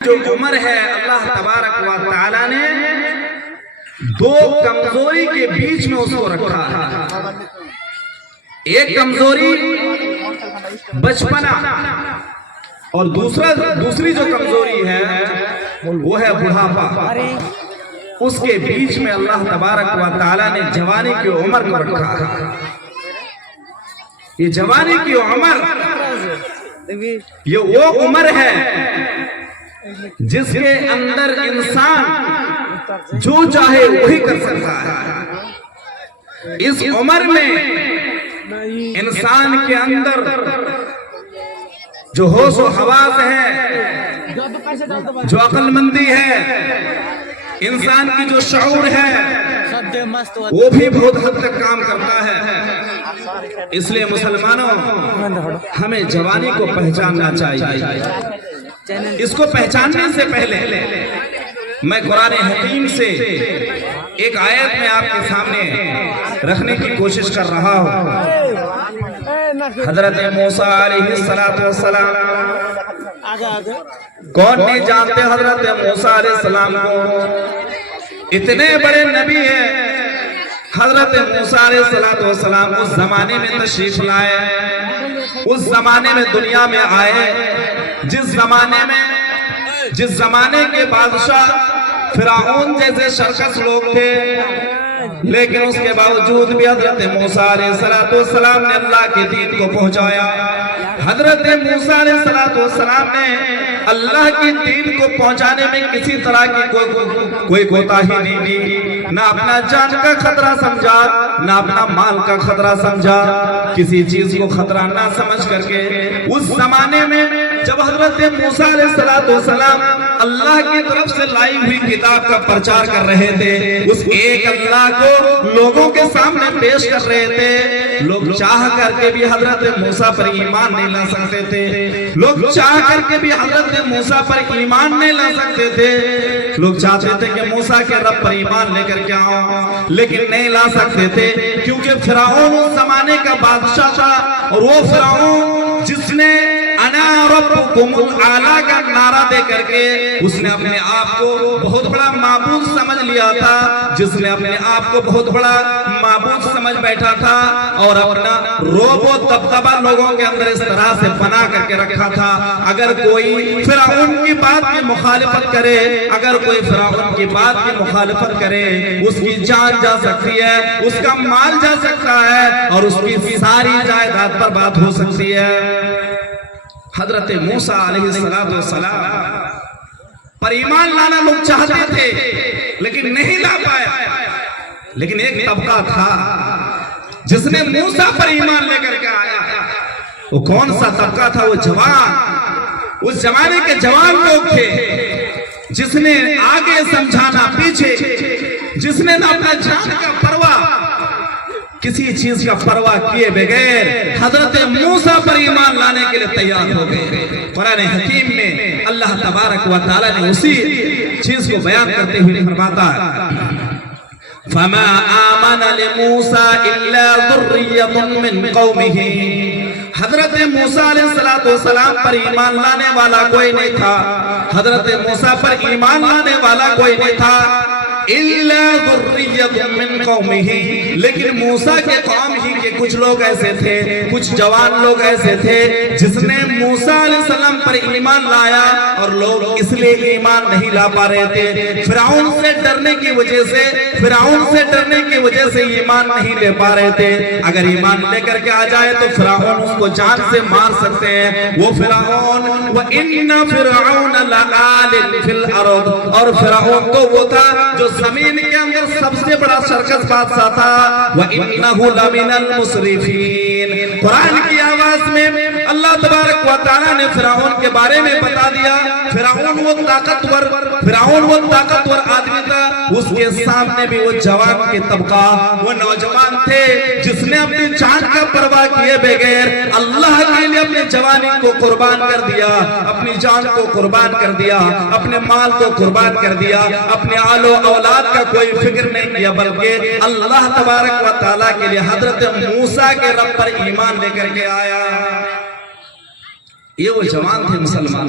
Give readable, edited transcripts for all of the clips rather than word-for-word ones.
جو عمر ہے اللہ تبارک و تعالی نے دو کمزوری کے بیچ میں اس کو رکھا ہے۔ ایک کمزوری بچپنا اور دوسری جو کمزوری ہے وہ ہے بڑھاپا۔ اس کے بیچ میں اللہ تبارک و تعالی نے جوانی کی عمر کو رکھا ہے۔ یہ جوانی کی عمر یہ وہ عمر ہے جس کے اندر انسان جو چاہے وہی کر سکتا ہے۔ اس عمر میں انسان کے اندر جو ہوش و حواس ہے، جو عقل مندی ہے، انسان کی جو شعور ہے وہ بھی بہت حد تک کام کرتا ہے۔ اس لیے مسلمانوں ہمیں جوانی کو پہچاننا چاہیے۔ اس کو پہچاننے سے پہلے میں قرآن حکیم سے ایک آیت میں آپ کے سامنے رکھنے کی کوشش کر رہا ہوں۔ حضرت موسیٰ علیہ السلام کون نہیں جانتے حضرت موسیٰ علیہ السلام کو؟ اتنے بڑے نبی ہیں۔ حضرت موسیٰ علیہ السلام اس زمانے میں تشریف لائے، اس زمانے میں دنیا میں آئے جس زمانے کے بادشاہ فرعون جیسے سرکش لوگ تھے، لیکن اس کے باوجود بھی حضرت موسیٰ علیہ السلام نے اللہ کے دین کو پہنچایا۔ حضرت موسیٰ علیہ السلام نے اللہ کے دین کو پہنچانے میں کسی طرح کی کوئی کوتاہی نہیں دی، نہ اپنا جان کا خطرہ سمجھا، نہ اپنا مال کا خطرہ سمجھا، کسی چیز کو خطرہ نہ سمجھ کر کے اس زمانے میں جب حضرت موسیٰ علیہ السلام اللہ کی طرف سے لائی ہوئی کتاب کا پرچار کر رہے تھے، اس ایک اللہ کو لوگوں کے سامنے پیش کر رہے تھے، لوگ چاہ کر کے بھی حضرت موسیٰ پر ایمان نہیں لا سکتے تھے، لوگ چاہ کر کے بھی حضرت موسیٰ پر ایمان نہیں لا سکتے تھے، لوگ چاہتے تھے کہ موسیٰ کے رب پر ایمان لے کر کے آؤں، لیکن نہیں لا سکتے تھے، کیونکہ فرعون اس زمانے کا بادشاہ تھا، اور وہ فرعون جس نے انا ربکم الاعلی کا نعرہ دے کر کے اس نے اپنے آپ کو بہت بڑا معبود سمجھ لیا تھا، جس نے اپنے آپ کو بہت بڑا معبود سمجھ بیٹھا تھا اور اپنا روب و دبدبہ لوگوں کے اندر اس طرح سے بنا کر کے رکھا تھا۔ اگر کوئی فرعون کی بات کی مخالفت کرے، اگر کوئی فرعون کی بات کی مخالفت کرے، اس کی جان جا سکتی ہے، اس کا مال جا سکتا ہے، اور اس کی ساری جائیداد پر بات ہو سکتی ہے۔ حضرت موسیٰ علیہ السلام پر ایمان لانا لوگ چاہتے تھے لیکن نہیں لا پائے، لیکن ایک طبقہ تھا جس نے موسیٰ پر ایمان لے کر کے آیا۔ وہ کون سا طبقہ تھا؟ وہ جوان، اس زمانے کے جوان لوگ تھے، جس نے آگے سمجھانا پیچھے، جس نے نہ اپنا جان کا پرواہ، کسی چیز کا پرواہ کیے بغیر حضرت موسیٰ پر ایمان لانے کے لیے تیار ہو گئے۔ قرآن حکیم میں اللہ تبارک و تعالی نے اسی چیز کو بیان کرتے ہوئے فرماتا ہے فَمَا آمَنَ لِمُوسَىٰ إِلَّا ذُرِّيَّةٌ مِّن قَوْمِهِ۔ حضرت موسیٰ علیہ السلام پر ایمان لانے والا کوئی نہیں تھا، حضرت موسیٰ پر ایمان لانے والا کوئی نہیں تھا إِلَّا ذُرِّيَّةٌ مِّن قَوْمِهِ، لیکن موسیٰ کے قوم ہی کے کچھ لوگ ایسے تھے، کچھ جوان لوگ ایسے تھے جس نے موسیٰ علیہ السلام پر ایمان لایا، اور لوگ اس لیے ایمان نہیں لا پا رہے تھے، فرعون سے ڈرنے کی وجہ سے ایمان نہیں لے پا رہے تھے۔ اگر ایمان لے کر کے آ جائے تو فرعون اس کو جان سے مار سکتے ہیں۔ وہ فرعون وَإِنَّ فِرْعَوْنَ لَعَالٍ فِي الْأَرْضِ، اور فرعون تو وہ تھا جو زمین کے اندر سب سے بڑا سرکش بادشاہ تھا۔ وَإِنَّهُ لَمِنَ الْمُسْرِفِينَ، قرآن کی آواز میں اللہ تبارک و تعالیٰ نے فرعون کے بارے میں بتا دیا۔ فرعون وہ طاقتور آدمی تھا، اس کے سامنے بھی وہ جوان کے طبقہ، وہ نوجوان تھے جس نے اپنی جان کا پرواہ کیے بغیر اللہ کے لیے اپنے جوانی کو قربان کر دیا، اپنی جان کو قربان کر دیا، اپنے مال کو قربان کر دیا، اپنے آل و اولاد کا کوئی فکر نہیں کیا، بلکہ اللہ تبارک و تعالیٰ کے لیے حضرت موسیٰ کے رب پر ایمان لے کر کے آیا۔ یہ وہ جوان تھے مسلمان،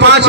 5